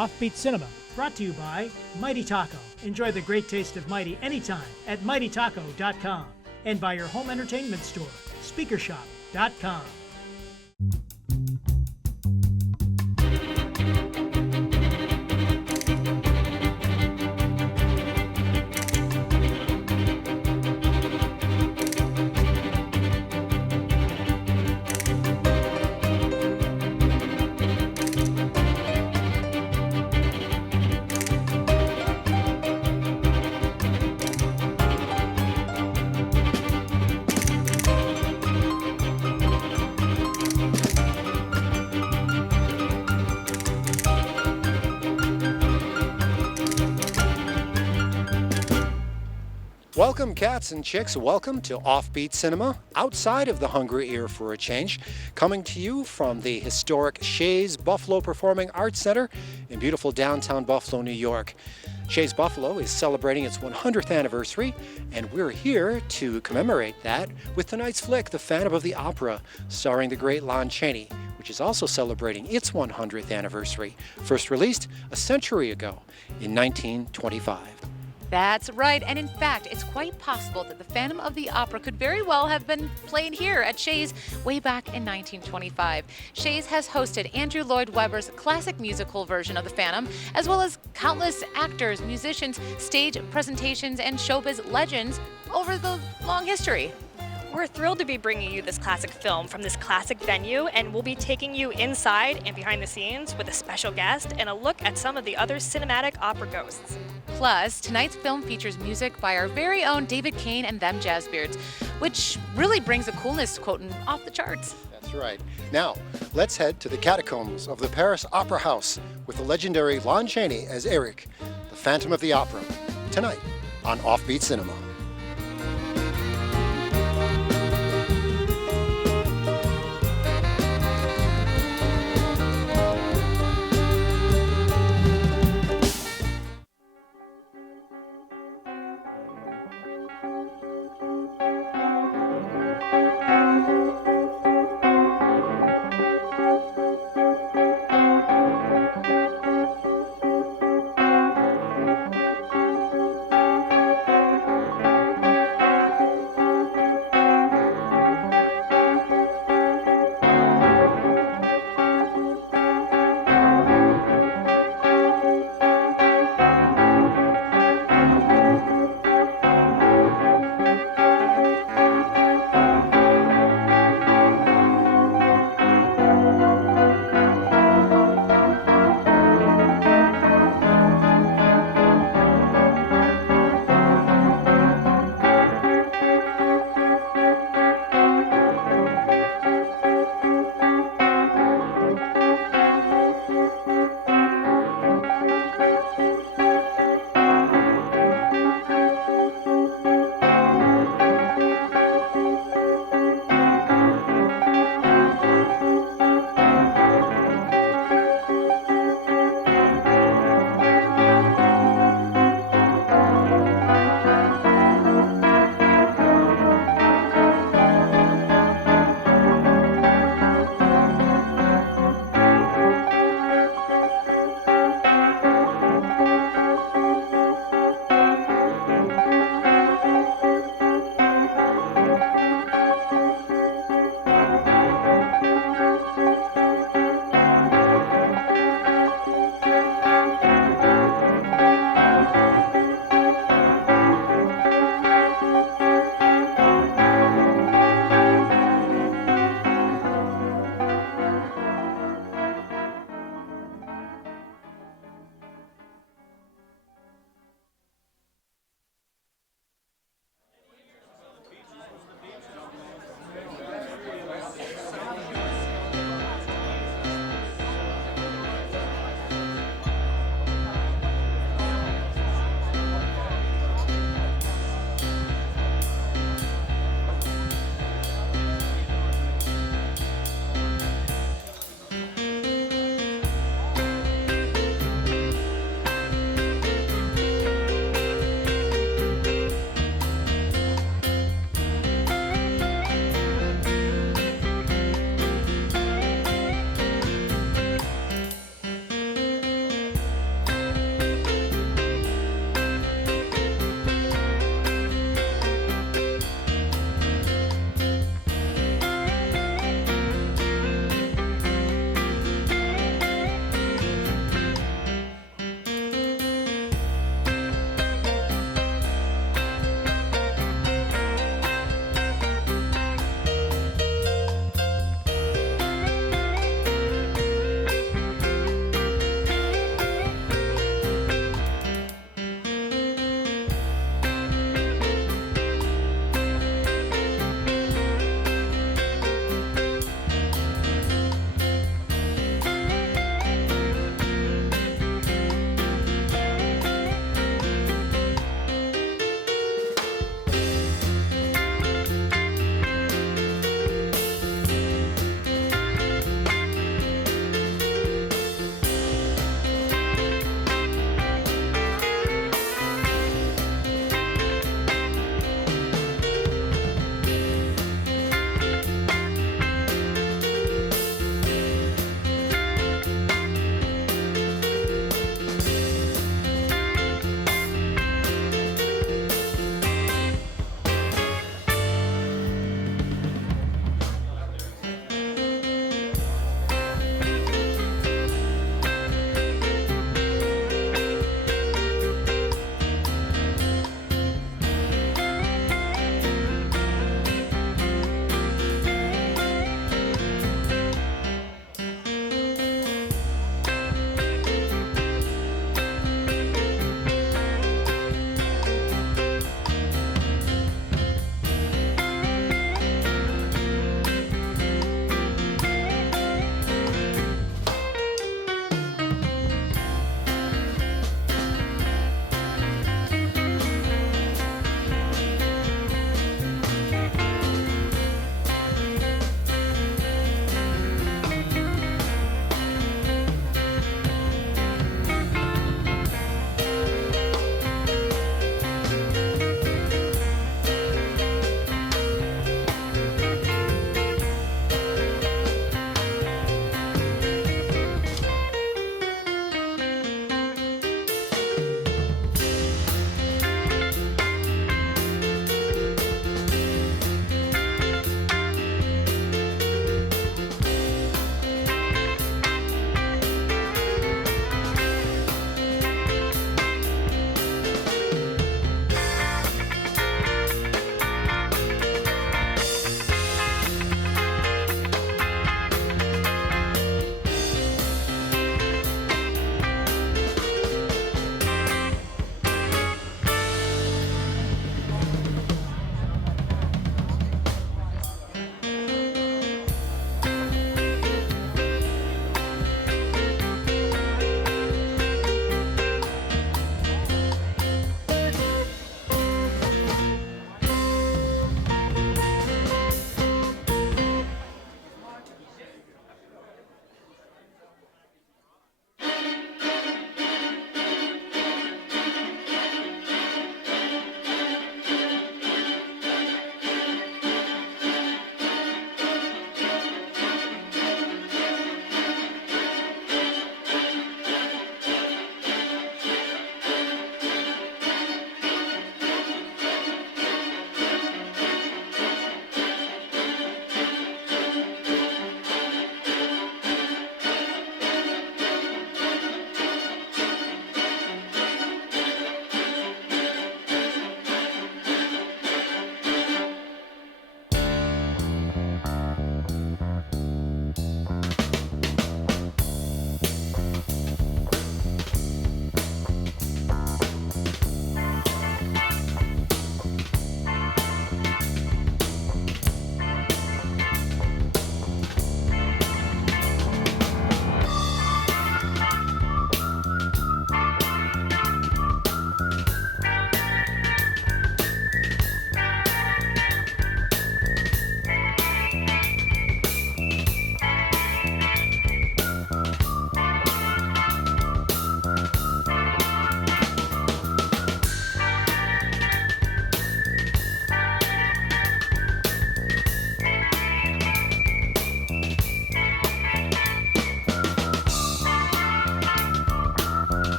Offbeat Cinema, brought to you by Mighty Taco. Enjoy the great taste of Mighty anytime at mightytaco.com and by your home entertainment store, speakershop.com. Welcome, cats and chicks. Welcome to Offbeat Cinema, outside of the Hungry Ear for a change, coming to you from the historic Shays Buffalo Performing Arts Center in beautiful downtown Buffalo, New York. Shays Buffalo is celebrating its 100th anniversary, and we're here to commemorate that with tonight's flick, The Phantom of the Opera, starring the great Lon Chaney, which is also celebrating its 100th anniversary, first released a century ago in 1925. That's right, and in fact, it's quite possible that The Phantom of the Opera could very well have been played here at Shays way back in 1925. Shays has hosted Andrew Lloyd Webber's classic musical version of The Phantom, as well as countless actors, musicians, stage presentations, and showbiz legends over the long history. We're thrilled to be bringing you this classic film from this classic venue, and we'll be taking you inside and behind the scenes with a special guest and a look at some of the other cinematic opera ghosts. Plus, tonight's film features music by our very own David Kane and Them Jazzbeards, which really brings a coolness quotient off the charts. That's right. Now, let's head to the catacombs of the Paris Opera House with the legendary Lon Chaney as Eric, the Phantom of the Opera, tonight on Offbeat Cinema.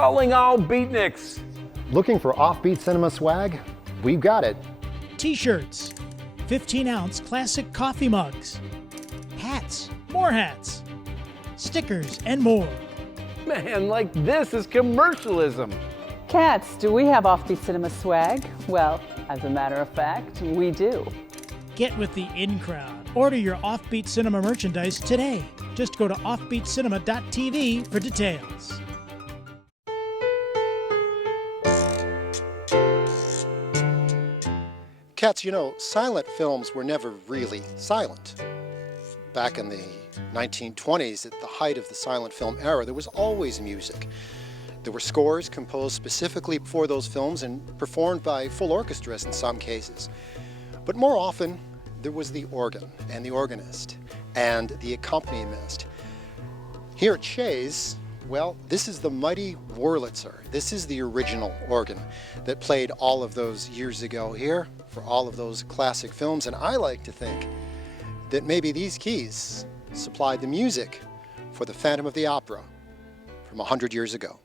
Calling all beatniks. Looking for offbeat cinema swag? We've got it. T-shirts, 15-ounce classic coffee mugs, hats, more hats, stickers, and more. Man, like this is commercialism. Cats, do we have Offbeat Cinema swag? Well, as a matter of fact, we do. Get with the in crowd. Order your Offbeat Cinema merchandise today. Just go to offbeatcinema.tv for details. Cats, you know, silent films were never really silent. Back in the 1920s, at the height of the silent film era, there was always music. There were scores composed specifically for those films and performed by full orchestras in some cases. But more often, there was the organ and the organist and the accompanist. Here at Shays, well, this is the mighty Wurlitzer. This is the original organ that played all of those years ago here for all of those classic films. And I like to think that maybe these keys supplied the music for the Phantom of the Opera from 100 years ago.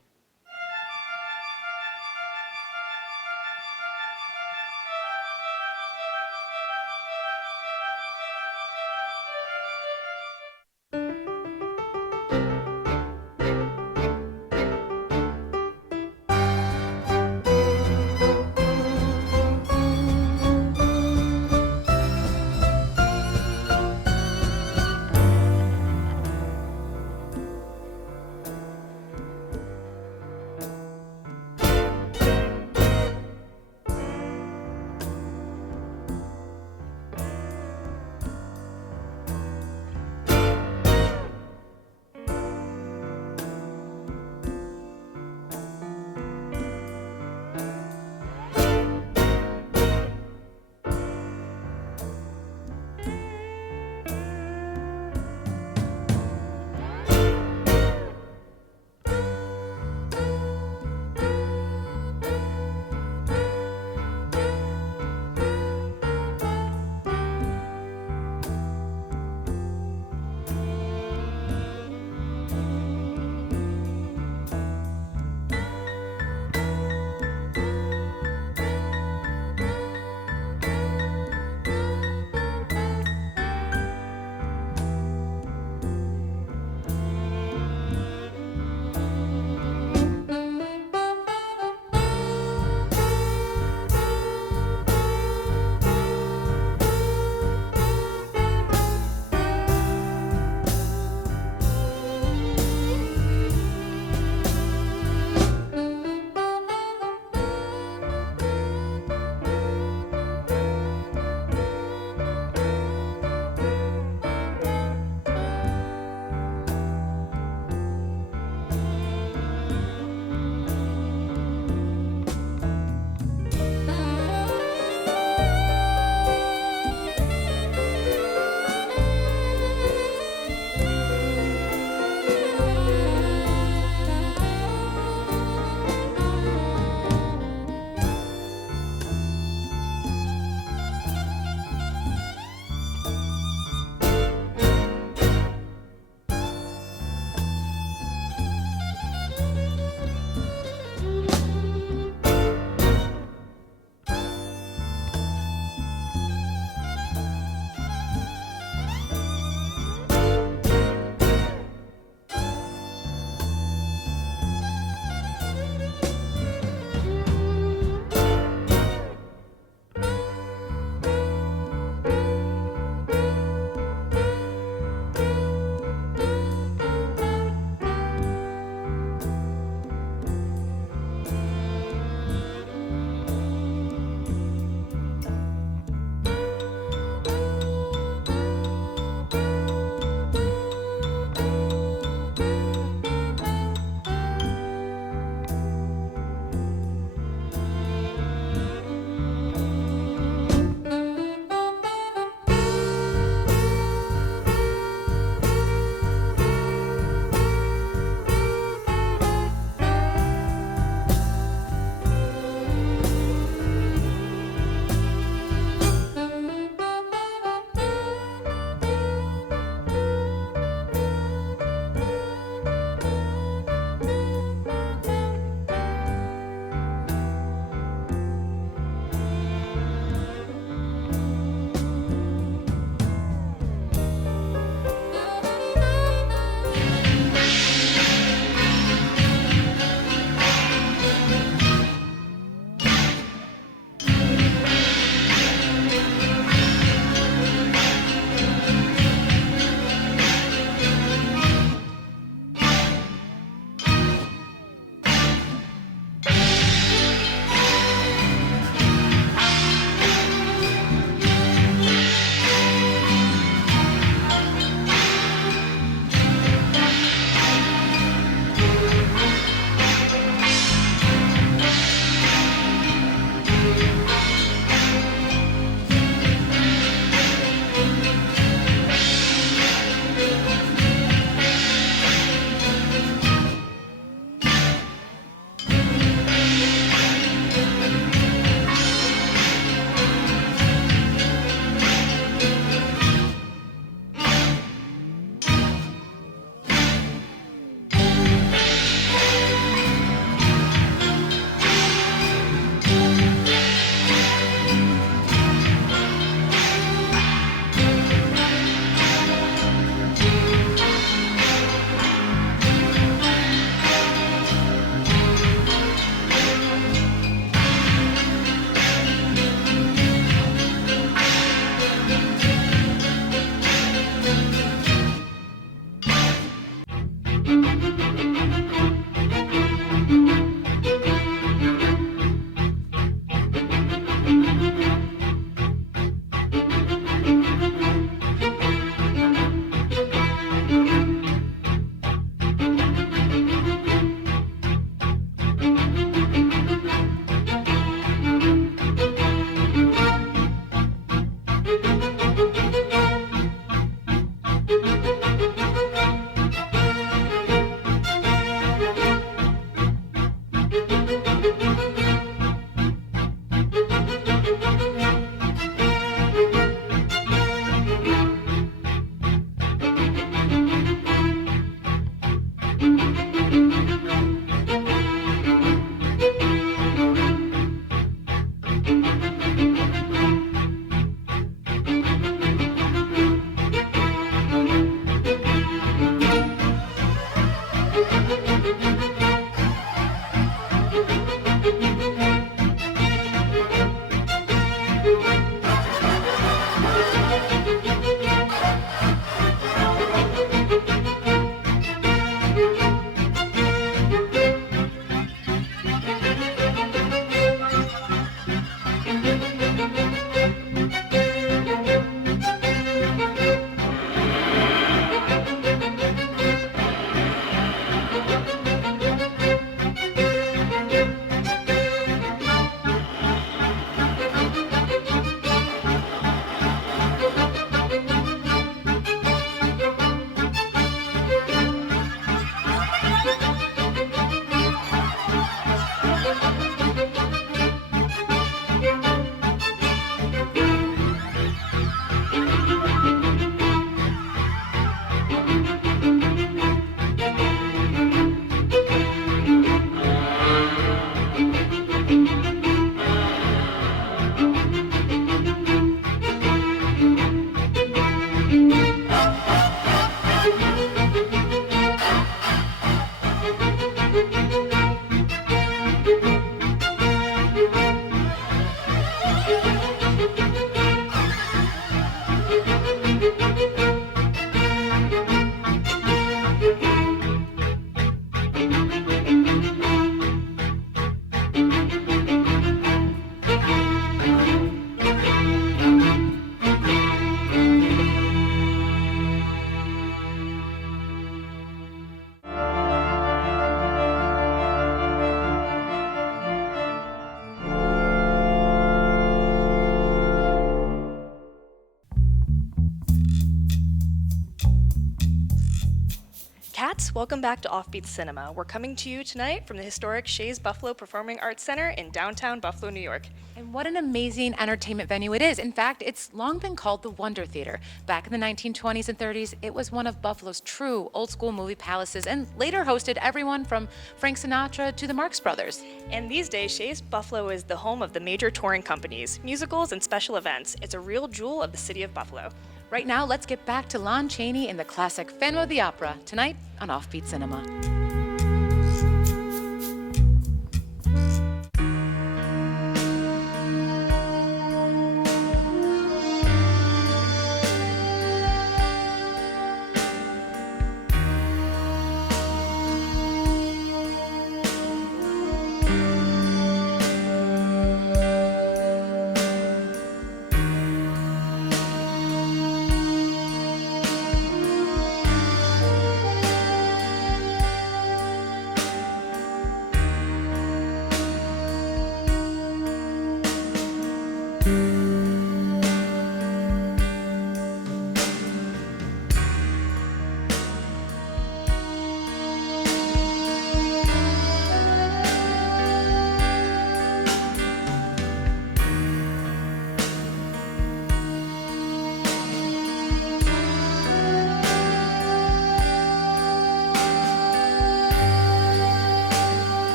Cats, welcome back to Offbeat Cinema. We're coming to you tonight from the historic Shays Buffalo Performing Arts Center in downtown Buffalo, New York. And what an amazing entertainment venue it is. In fact, it's long been called the Wonder Theater. Back in the 1920s and 30s, it was one of Buffalo's true old-school movie palaces and later hosted everyone from Frank Sinatra to the Marx Brothers. And these days, Shays Buffalo is the home of the major touring companies, musicals, and special events. It's a real jewel of the city of Buffalo. Right now, let's get back to Lon Chaney in the classic Phantom of the Opera tonight on Offbeat Cinema.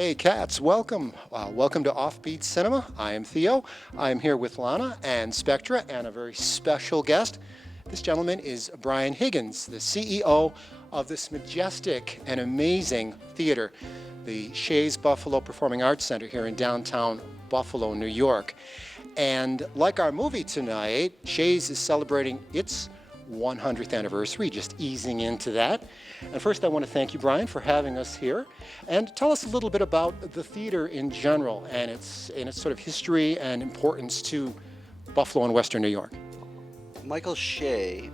Hey cats, welcome. Welcome to Offbeat Cinema. I am Theo. I am here with Lana and Spectra and a very special guest. This gentleman is Brian Higgins, the CEO of this majestic and amazing theater, the Shays Buffalo Performing Arts Center here in downtown Buffalo, New York. And like our movie tonight, Shays is celebrating its 100th anniversary, just easing into that. And first I want to thank you, Brian, for having us here. And tell us a little bit about the theater in general and its sort of history and importance to Buffalo and Western New York. Michael Shay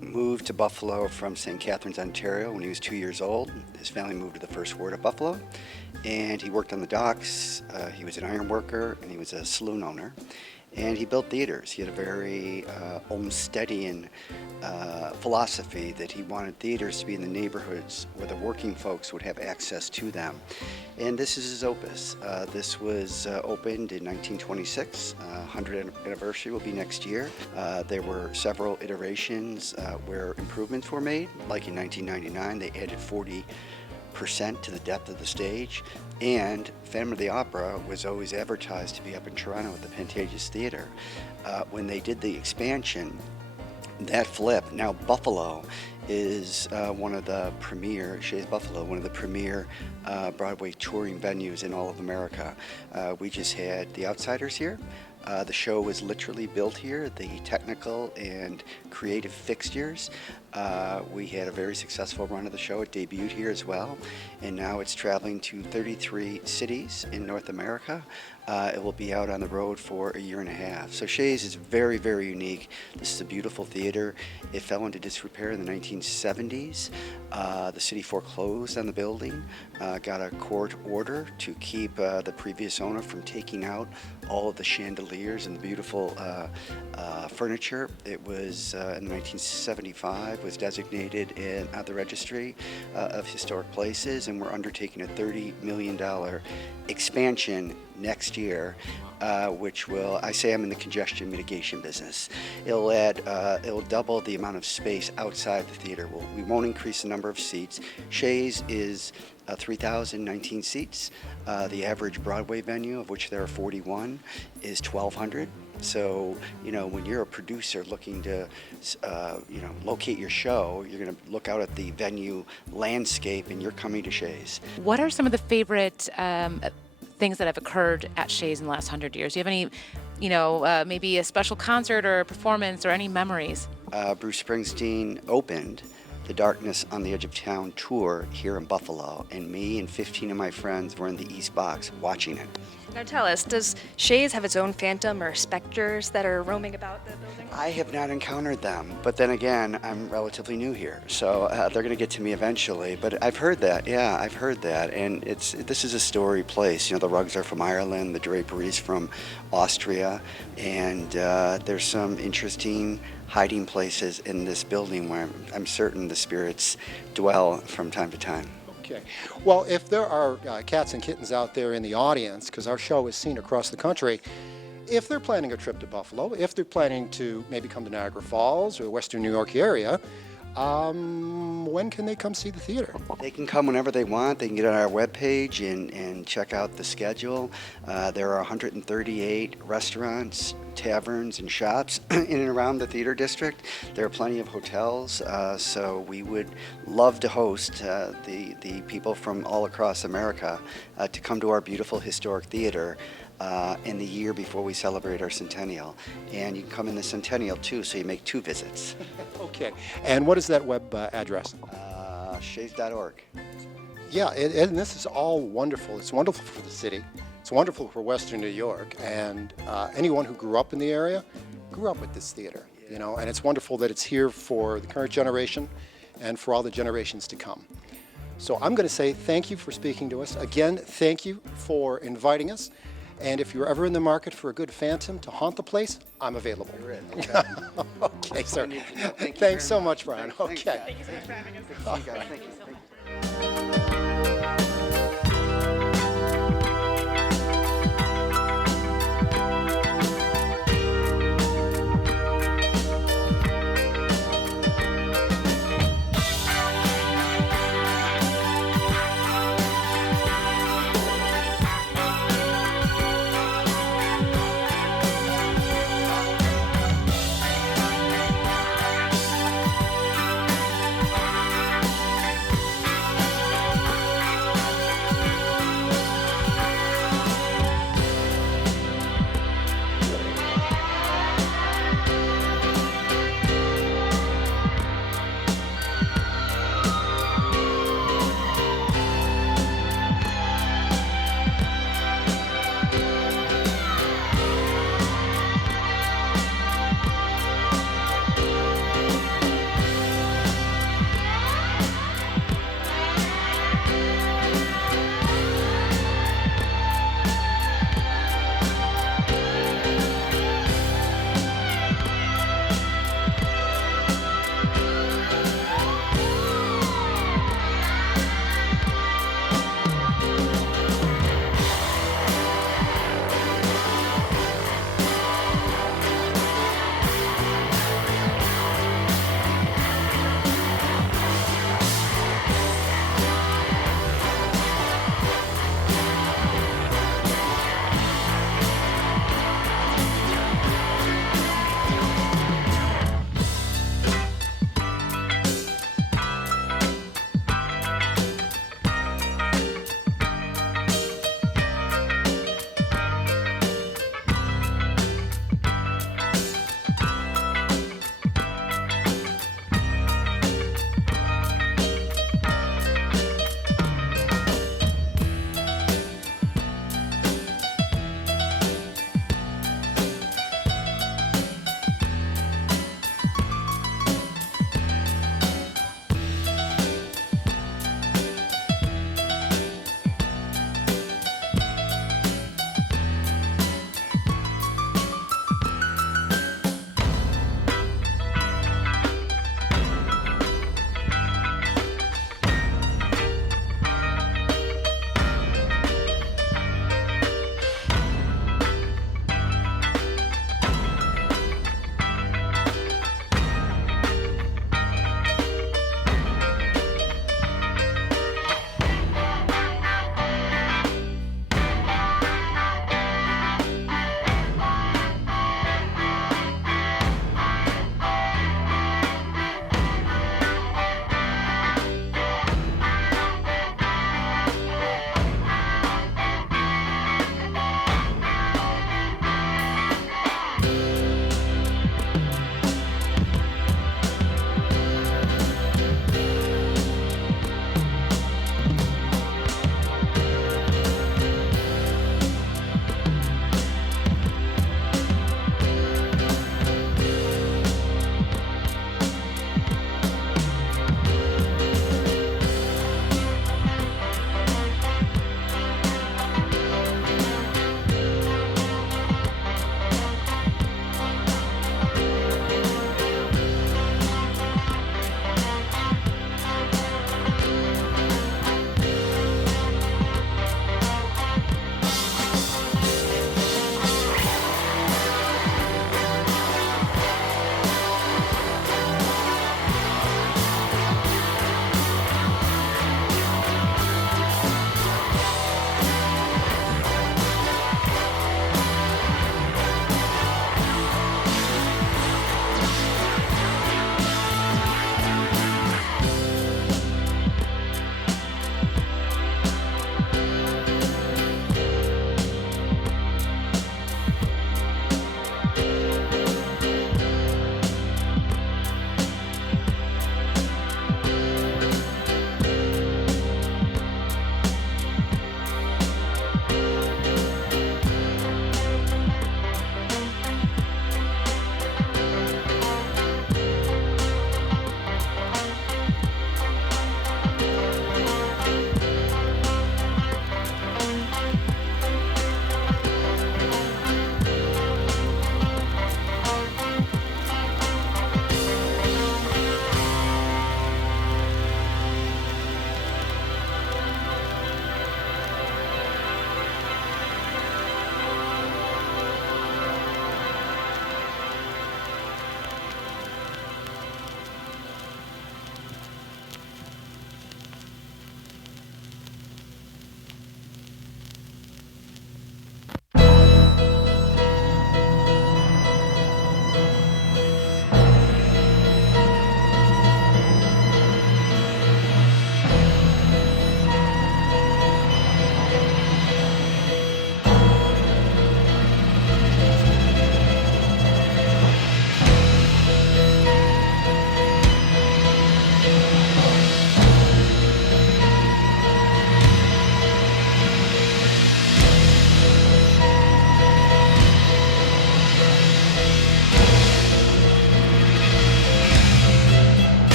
moved to Buffalo from St. Catharines, Ontario when he was 2 years old. His family moved to the First Ward of Buffalo, and he worked on the docks. He was an iron worker, and he was a saloon owner. And he built theaters. He had a very Olmstedian philosophy that he wanted theaters to be in the neighborhoods where the working folks would have access to them. And this is his opus. This was opened in 1926. 100th anniversary will be next year. There were several iterations where improvements were made. Like in 1999, they added 40% to the depth of the stage, and Phantom of the Opera was always advertised to be up in Toronto at the Pantages Theatre. When they did the expansion, that flipped. Now Buffalo is one of the premier, Shays Buffalo, one of the premier Broadway touring venues in all of America. We just had The Outsiders here. The show was literally built here, the technical and creative fixtures. We had a very successful run of the show. It debuted here as well, and now it's traveling to 33 cities in North America. It will be out on the road for a year and a half. So Shays is very, very unique. This is a beautiful theater. It fell into disrepair in the 1970s. The city foreclosed on the building, got a court order to keep the previous owner from taking out all of the chandeliers and the beautiful furniture. It was in 1975 was designated at the registry of historic places, and we're undertaking a $30 million expansion next year, which will, I say I'm in the congestion mitigation business. It'll double the amount of space outside the theater. We won't increase the number of seats. Shays is 3,019 seats. The average Broadway venue, of which there are 41, is 1,200. So, when you're a producer looking to, locate your show, you're going to look out at the venue landscape, and you're coming to Shays. What are some of the favorite things that have occurred at Shays in the last 100 years? Do you have any, maybe a special concert or a performance or any memories? Bruce Springsteen opened the Darkness on the Edge of Town tour here in Buffalo, and me and 15 of my friends were in the East Box watching it. Now tell us, does Shays have its own phantom or specters that are roaming about the building? I have not encountered them, but then again, I'm relatively new here, so they're going to get to me eventually. But I've heard that, yeah, I've heard that, and this is a storied place. The rugs are from Ireland, the draperies from Austria, and there's some interesting hiding places in this building where I'm certain the spirits dwell from time to time. Okay. Well, if there are cats and kittens out there in the audience, because our show is seen across the country, if they're planning a trip to Buffalo, if they're planning to maybe come to Niagara Falls or the Western New York area, when can they come see the theater? They can come whenever they want. They can get on our webpage and check out the schedule. There are 138 restaurants, taverns, and shops in and around the theater district. There are plenty of hotels, so we would love to host the people from all across America to come to our beautiful historic theater in the year before we celebrate our centennial. And you can come in the centennial too, so you make 2 visits. Okay. And what is that web address? Shays.org. Yeah, and this is all wonderful. It's wonderful for the city. It's wonderful for Western New York. And anyone who grew up in the area grew up with this theater, and it's wonderful that it's here for the current generation and for all the generations to come. So I'm going to say thank you for speaking to us. Again, thank you for inviting us. And if you're ever in the market for a good phantom to haunt the place, I'm available. You're in. Okay. Okay, sir. Thank you Thanks so very much, Brian. Thanks, Okay. Thank you so much for having us. Thank you, guys. Thank you.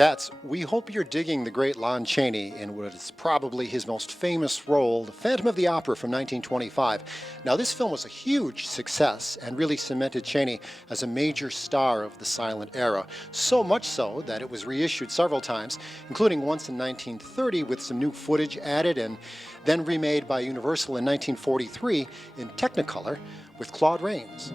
Katz, we hope you're digging the great Lon Chaney in what is probably his most famous role, The Phantom of the Opera from 1925. Now, this film was a huge success and really cemented Chaney as a major star of the silent era, so much so that it was reissued several times, including once in 1930 with some new footage added and then remade by Universal in 1943 in Technicolor with Claude Rains.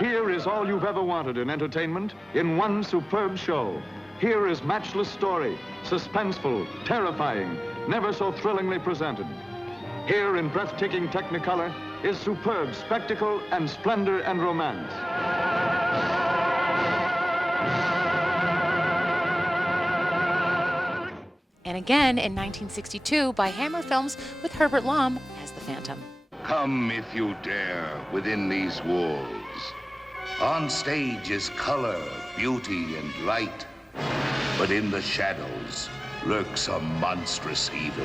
Here is all you've ever wanted in entertainment in one superb show. Here is matchless story, suspenseful, terrifying, never so thrillingly presented. Here in breathtaking Technicolor is superb spectacle and splendor and romance. And again in 1962 by Hammer Films with Herbert Lom as the Phantom. Come if you dare within these walls. On stage is color, beauty, and light. But in the shadows lurks a monstrous evil.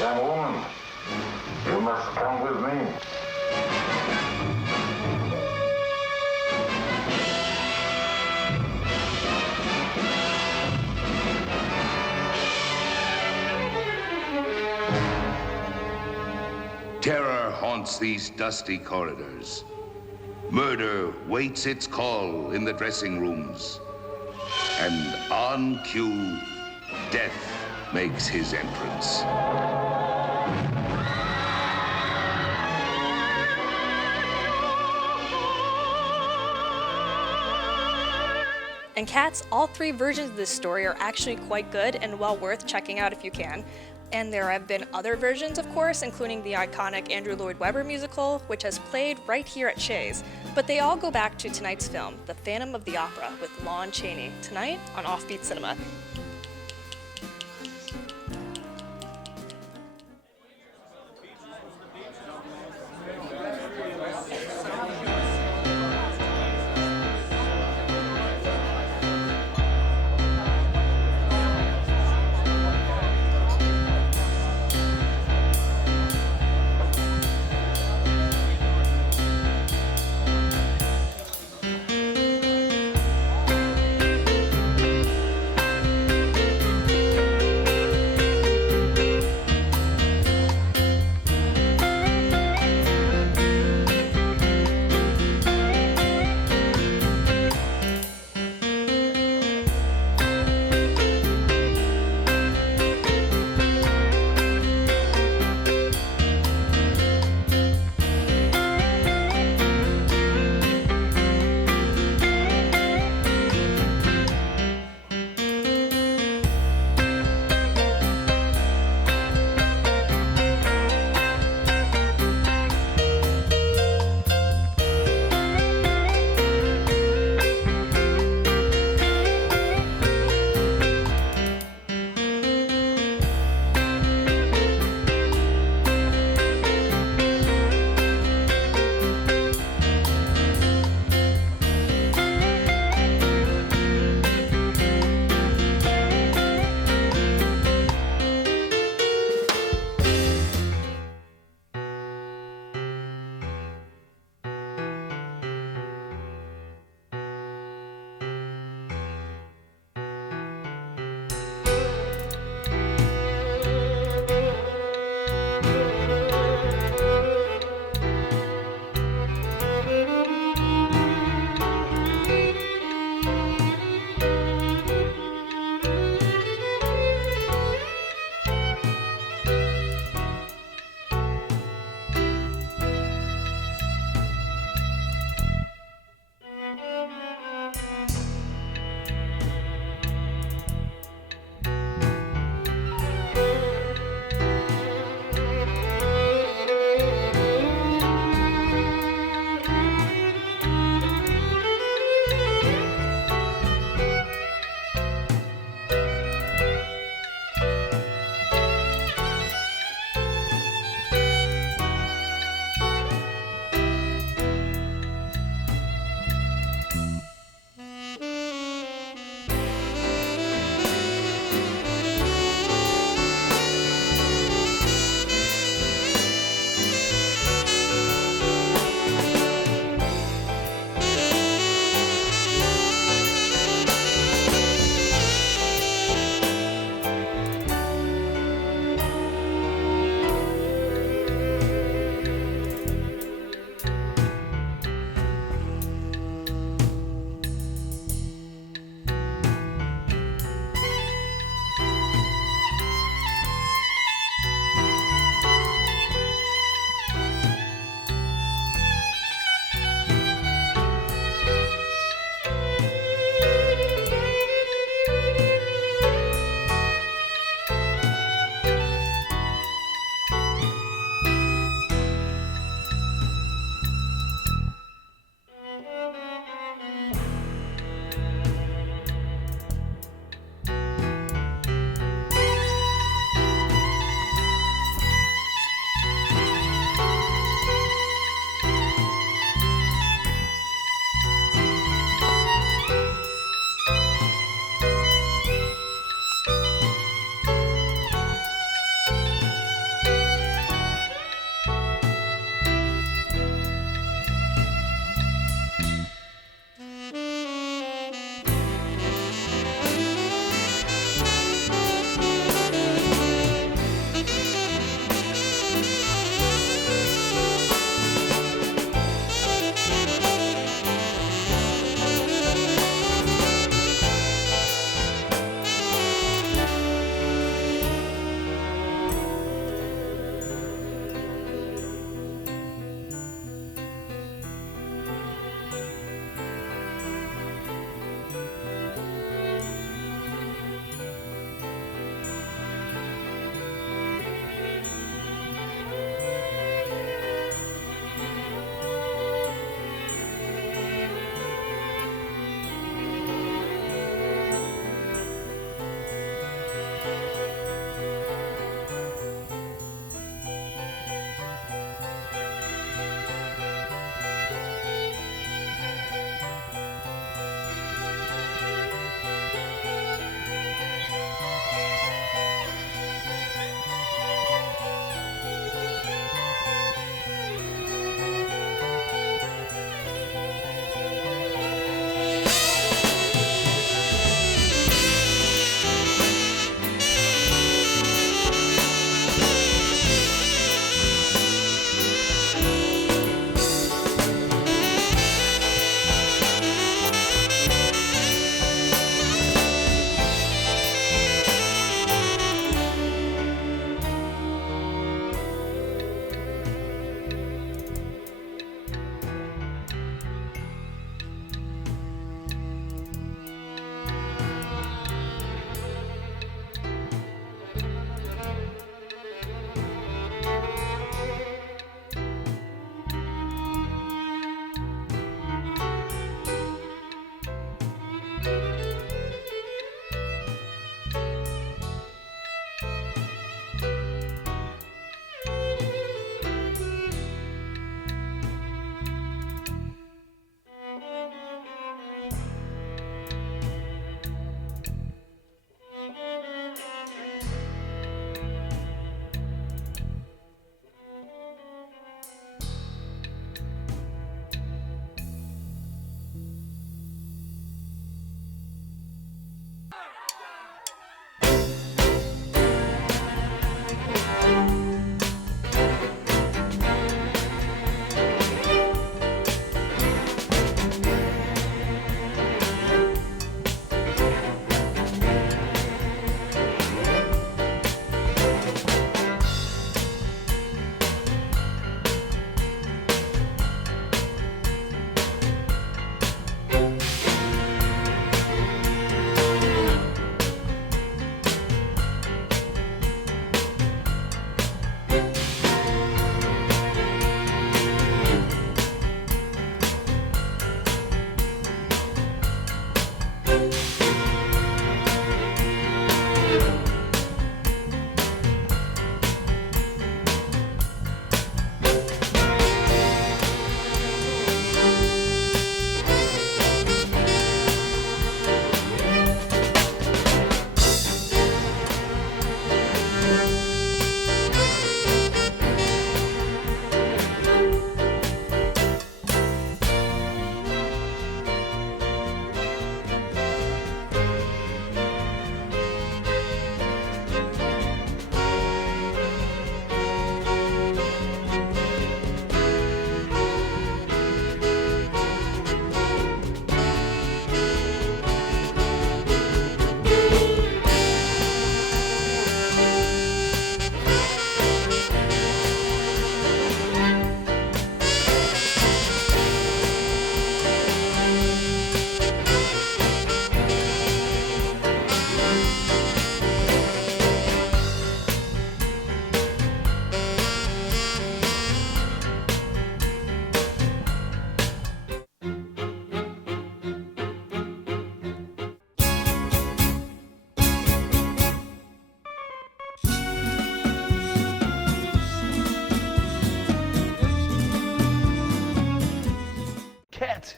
Young woman, you must come with me. Terror haunts these dusty corridors. Murder waits its call in the dressing rooms. And on cue, death makes his entrance. And Katz, all three versions of this story are actually quite good and well worth checking out if you can. And there have been other versions, of course, including the iconic Andrew Lloyd Webber musical, which has played right here at Shea's. But they all go back to tonight's film, The Phantom of the Opera, with Lon Chaney, tonight on Offbeat Cinema.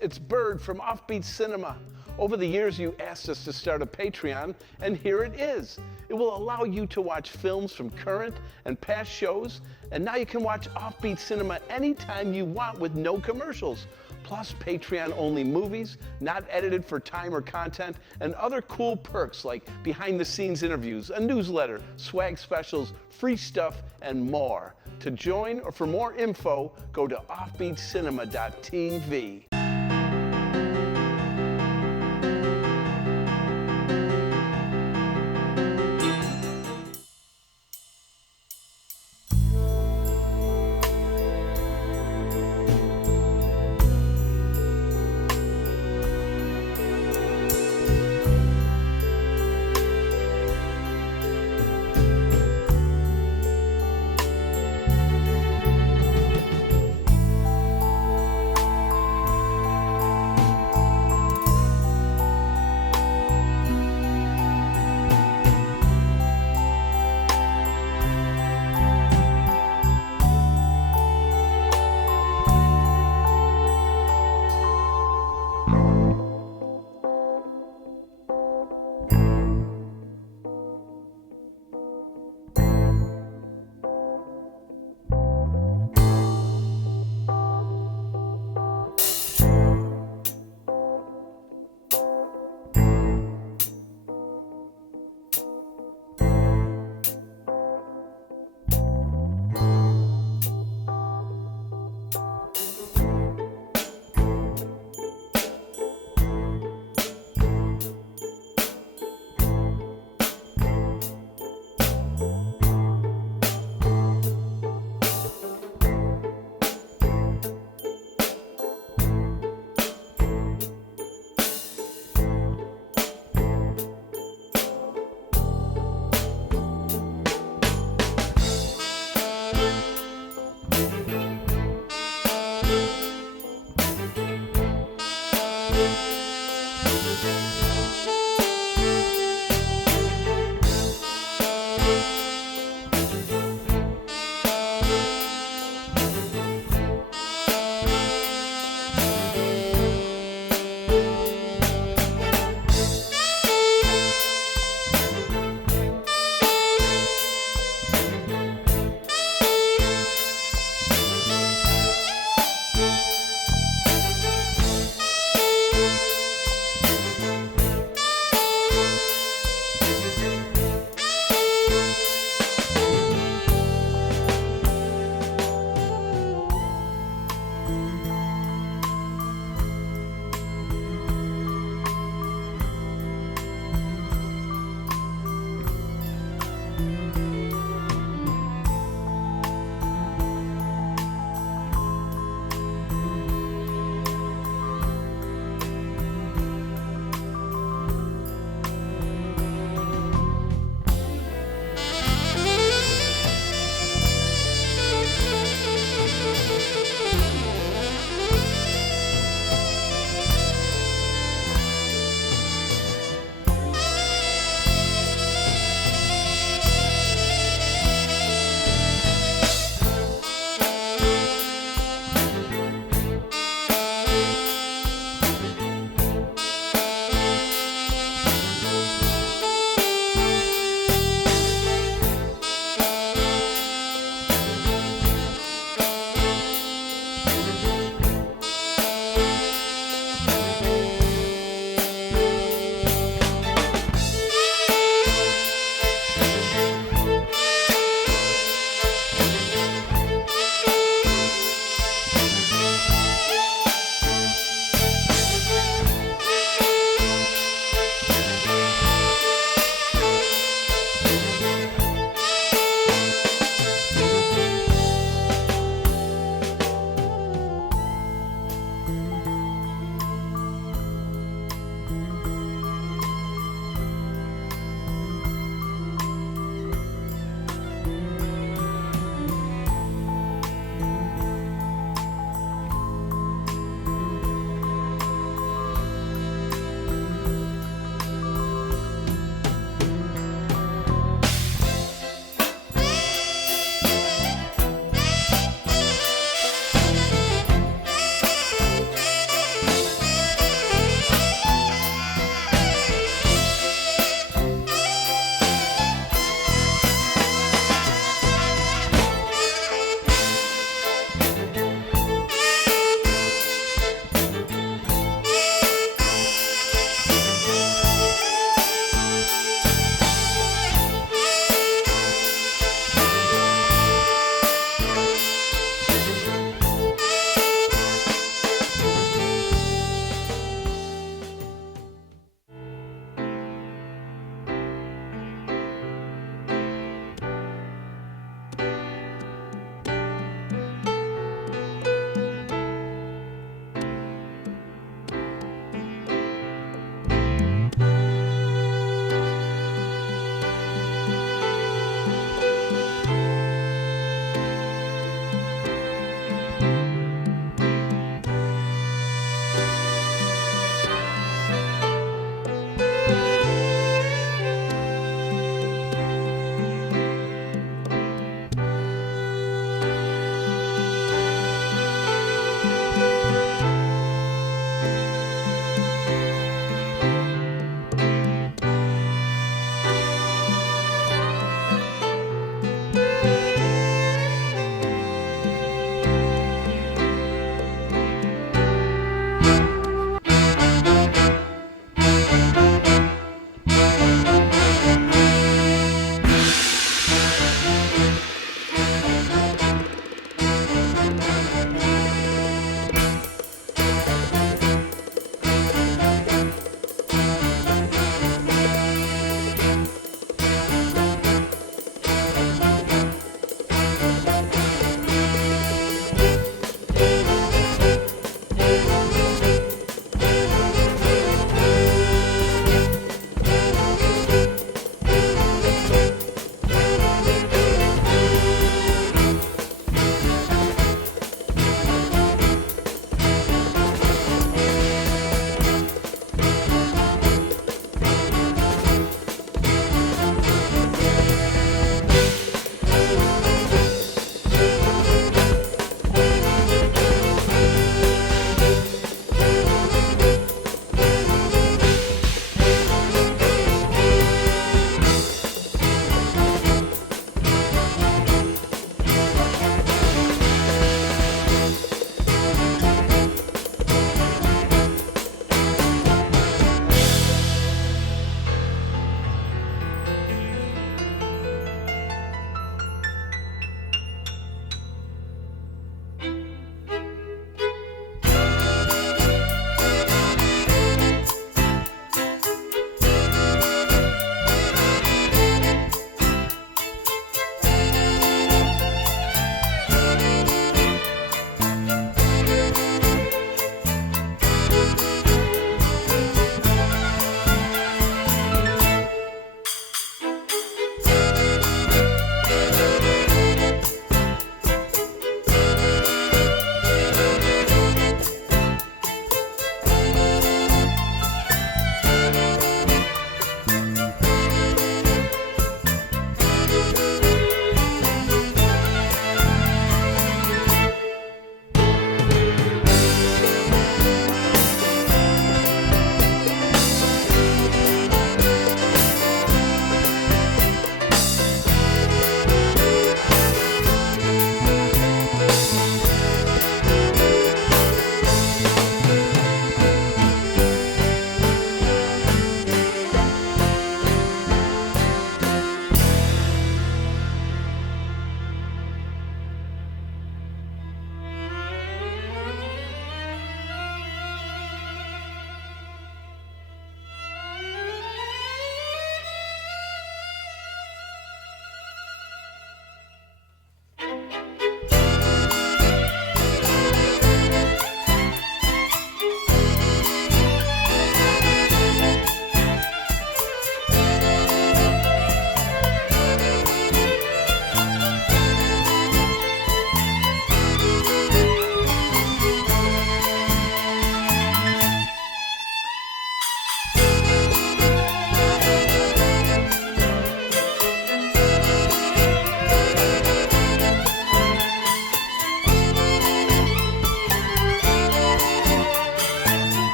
it's Bird from Offbeat Cinema. Over the years, you asked us to start a Patreon, and here it is. It will allow you to watch films from current and past shows, and now you can watch Offbeat Cinema anytime you want with no commercials. Plus Patreon-only movies, not edited for time or content, and other cool perks like behind-the-scenes interviews, a newsletter, swag specials, free stuff, and more. To join or for more info, go to offbeatcinema.tv.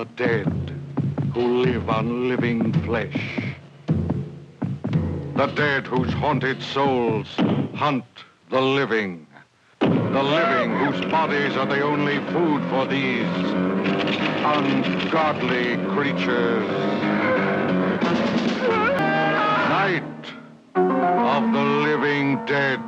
the dead who live on living flesh. The dead whose haunted souls hunt the living. The living whose bodies are the only food for these ungodly creatures. Night of the Living Dead.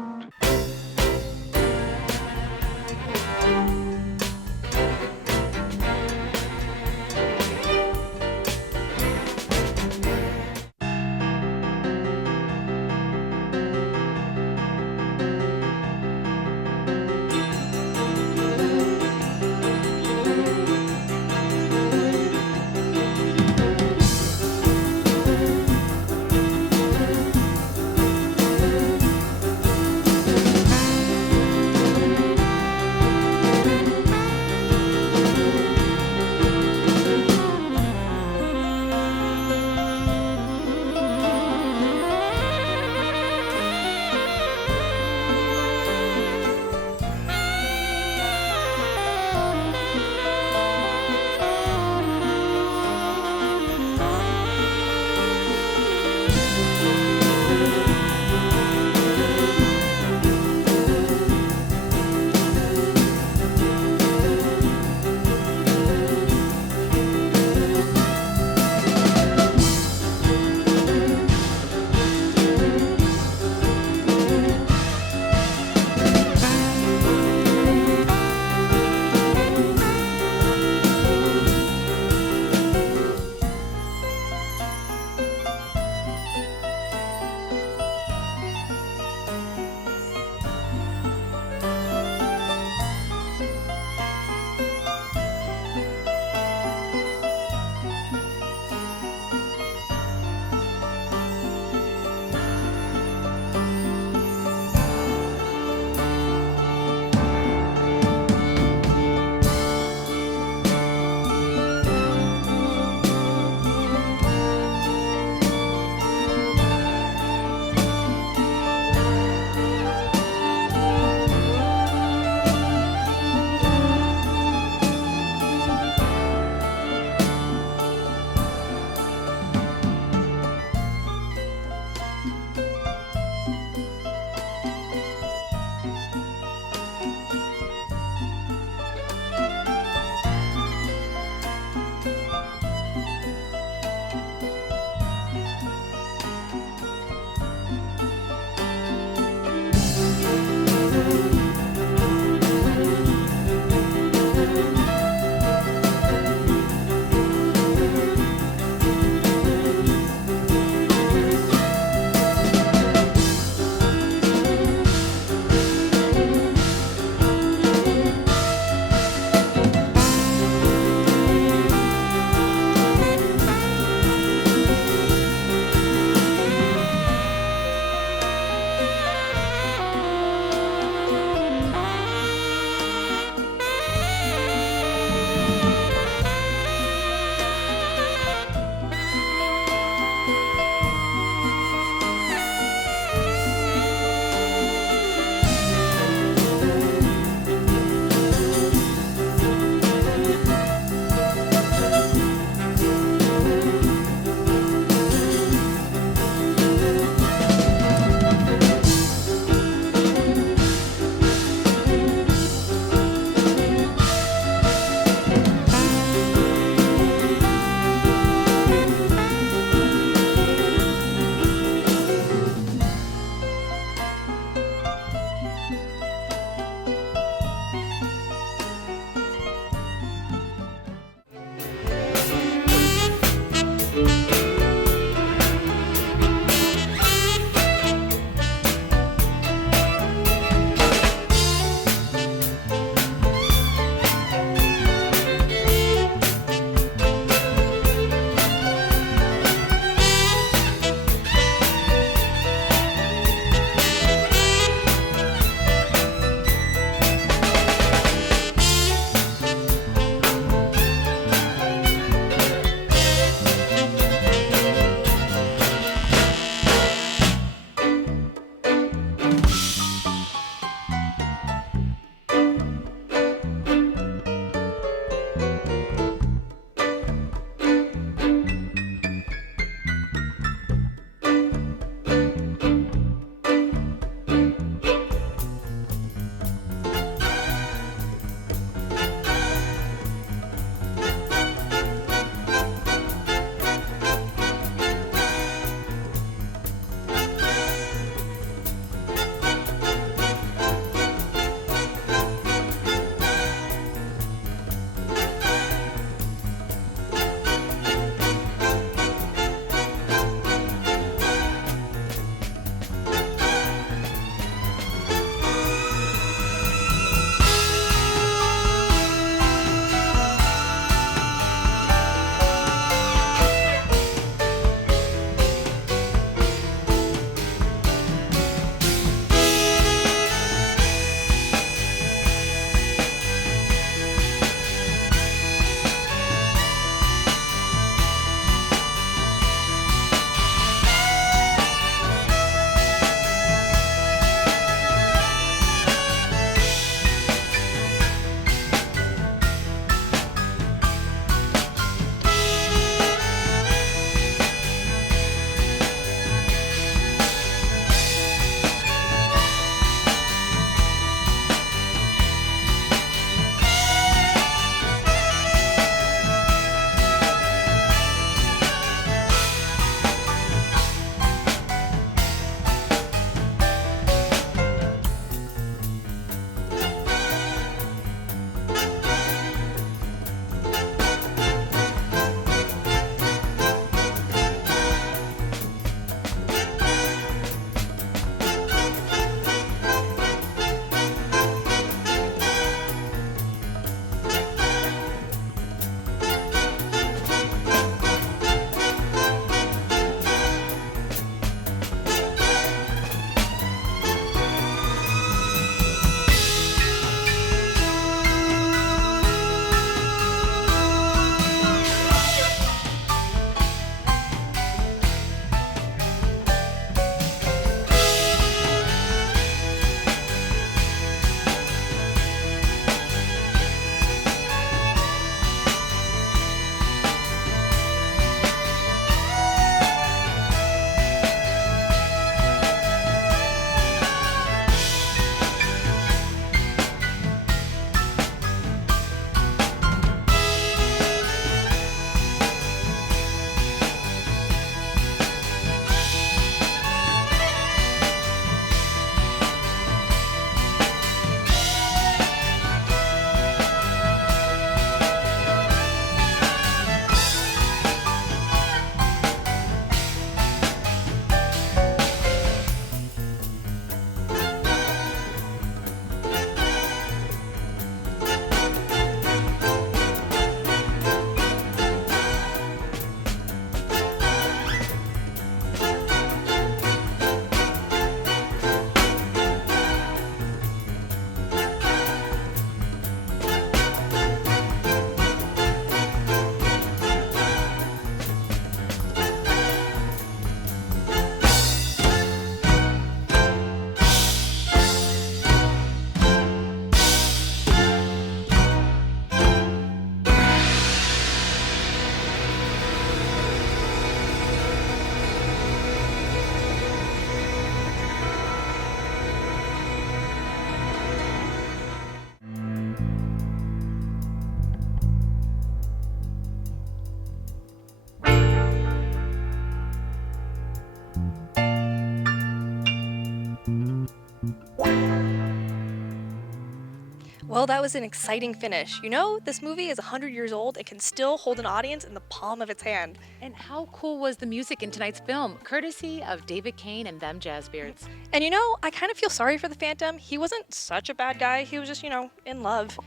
Well, that was an exciting finish. You know, this movie is 100 years old and can still hold an audience in the palm of its hand. And how cool was the music in tonight's film, courtesy of David Kane and them Jazzbeards? And you know, I kind of feel sorry for the Phantom. He wasn't such a bad guy. He was just, in love.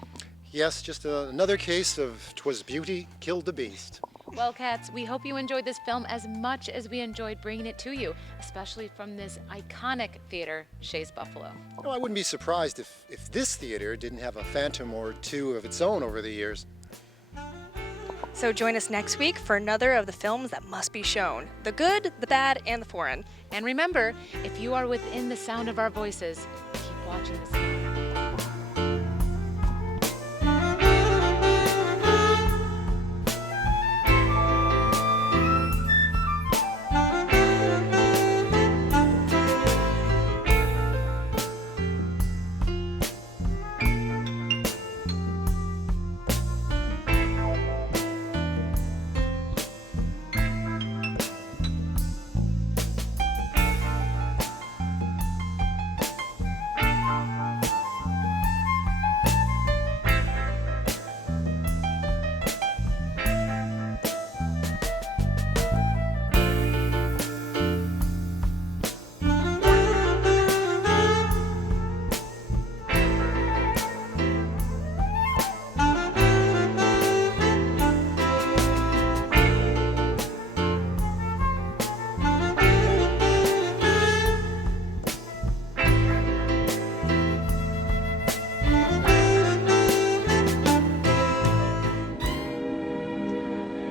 Yes, just another case of 'twas beauty killed the beast. Well, Cats, we hope you enjoyed this film as much as we enjoyed bringing it to you, especially from this iconic theater, Shea's Buffalo. Well, I wouldn't be surprised if this theater didn't have a Phantom or two of its own over the years. So join us next week for another of the films that must be shown. The good, the bad, and the foreign. And remember, if you are within the sound of our voices, keep watching the scene.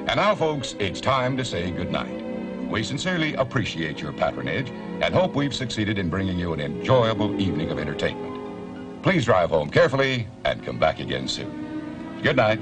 And now, folks, it's time to say goodnight. We sincerely appreciate your patronage and hope we've succeeded in bringing you an enjoyable evening of entertainment. Please drive home carefully and come back again soon. Good night.